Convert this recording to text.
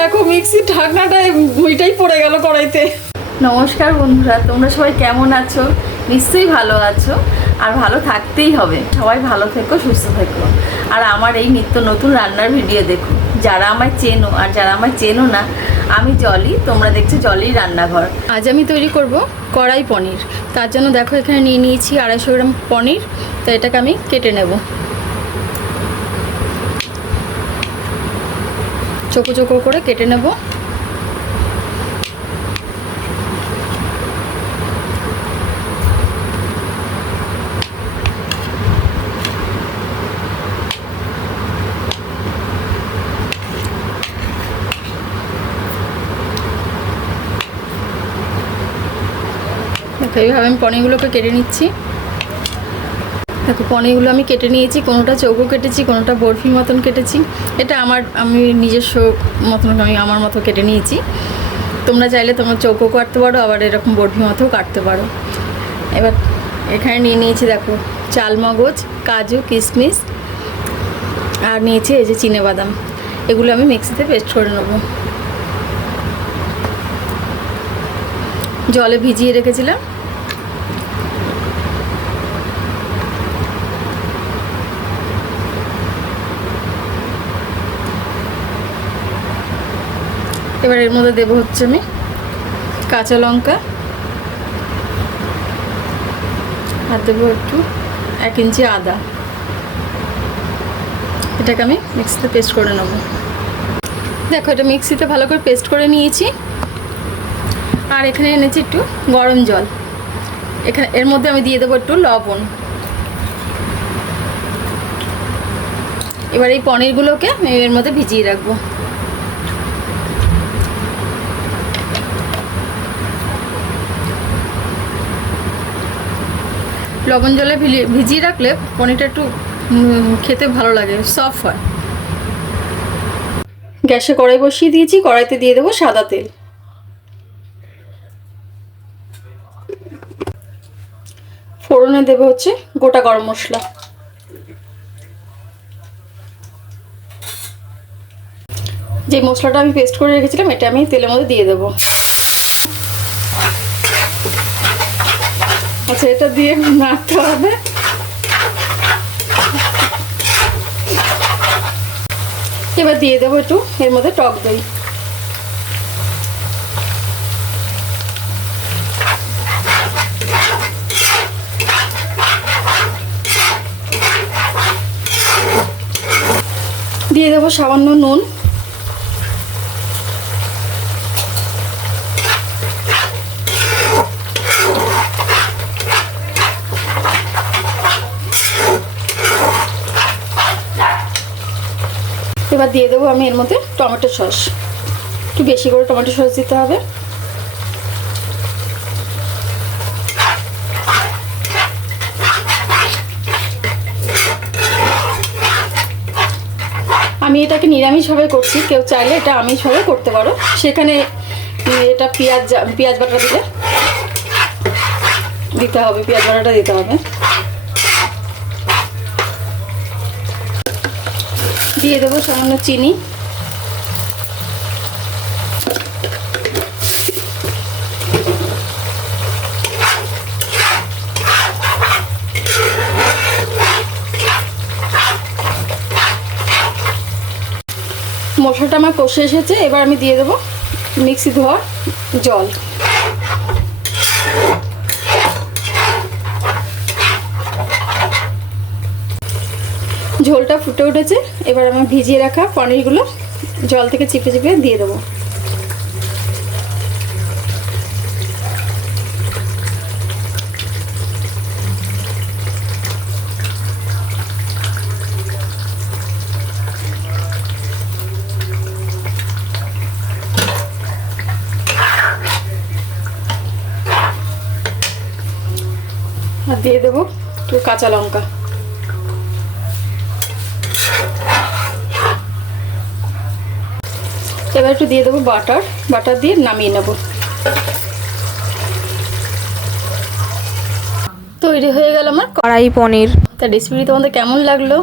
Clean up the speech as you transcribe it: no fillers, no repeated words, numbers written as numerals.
দেখো মিক্সির ঢাকনাটা ওইটাই পড়ে গেল কড়াইতে। নমস্কার বন্ধুরা, তোমরা সবাই কেমন আছো? নিশ্চয়ই ভালো আছো, আর ভালো থাকতেই হবে। সবাই ভালো থেকো, সুস্থ থেকো, আর আমার এই নিত্য নতুন রান্নার ভিডিও দেখো। যারা আমায় চেনো আর যারা আমায় চেনো না, আমি জলি, তোমরা দেখছো জলির রান্নাঘর। আজ আমি তৈরি করব কড়াই পনির। তার জন্য দেখো এখানে নিয়ে নিয়েছি 250 গ্রাম পনির। তো এটাকে আমি কেটে নেব, চোখো চোখো করে কেটে নেব। দেখো এইভাবে আমি পনিরগুলোকে কেটে নিচ্ছি। দেখো পনিরগুলো আমি কেটে নিয়েছি, কোনোটা চৌকো কেটেছি, কোনোটা বরফি মতন কেটেছি। এটা আমি নিজস্ব মতন আমি আমার মতো কেটে নিয়েছি। তোমরা চাইলে তোমার চৌকো কাটতে পারো, আবার এরকম বরফি মতোও কাটতে পারো। এবার এখানে নিয়ে নিয়েছি দেখো চালমগজ, কাজু, কিশমিশ, আর নিয়েছি এই যে চিনেবাদাম। এগুলো আমি মিক্সিতে পেস্ট করে নেব। জলে ভিজিয়ে রেখেছিলাম। এবার এর মধ্যে দেবো হচ্ছে আমি কাঁচা লঙ্কা, আর দেবো একটু 1 ইঞ্চি আদা। এটাকে আমি মিক্সিতে পেস্ট করে নেব। দেখো এটা মিক্সিতে ভালো করে পেস্ট করে নিয়েছি। আর এখানে এনেছি একটু গরম জল। এখানে এর মধ্যে আমি দিয়ে দেবো একটু লবণ। এবার এই পনিরগুলোকে আমি এর মধ্যে ভিজিয়ে রাখবো। লবণ জলে ভিজিয়ে রাখলে পনিরটা একটু খেতে ভালো লাগে, সফট হয়। গ্যাসে কড়াই বসিয়ে দিয়েছি, কড়াইতে দিয়ে দেবো সাদা তেল। ফোড়নে দেবো হচ্ছে গোটা গরম মশলা। যে মশলাটা আমি পেস্ট করে রেখেছিলাম এটা আমি তেলের মধ্যে দিয়ে দেবো। আচ্ছা, এটা দিয়ে নাড়তে হবে। এবার দিয়ে দেবো একটু এর মধ্যে টক দই। দিয়ে দেবো সামান্য নুন। এবার দিয়ে দেবো আমি এর মধ্যে টমেটো সস। একটু বেশি করে টমেটো সস দিতে হবে। আমি এটাকে নিরামিষভাবে করছি, কেউ চাইলে এটা আমিষভাবে করতে পারো। সেখানে এটা পেঁয়াজ বাটা দিতে হবে, পেঁয়াজ বাটাটা দিতে হবে। দিয়ে দেবো সামান্য চিনি। মশলাটা আমার কষে এসেছে। এবার আমি দিয়ে দেবো মিক্সি ধোয়া জল। ঝোলটা ফুটে উঠেছে। এবার আমি ভিজিয়ে রাখা পনিরগুলো জল থেকে চিপে চিপে দিয়ে দেবো। আর দিয়ে দেবো একটু কাঁচা লঙ্কা। এবার একটু দিয়ে দেবো বাটার দিয়ে নামিয়ে নেব। তৈরি হয়ে গেল আমার কড়াই পনির। তা রেসিপিটি তোমাদের কেমন লাগলো?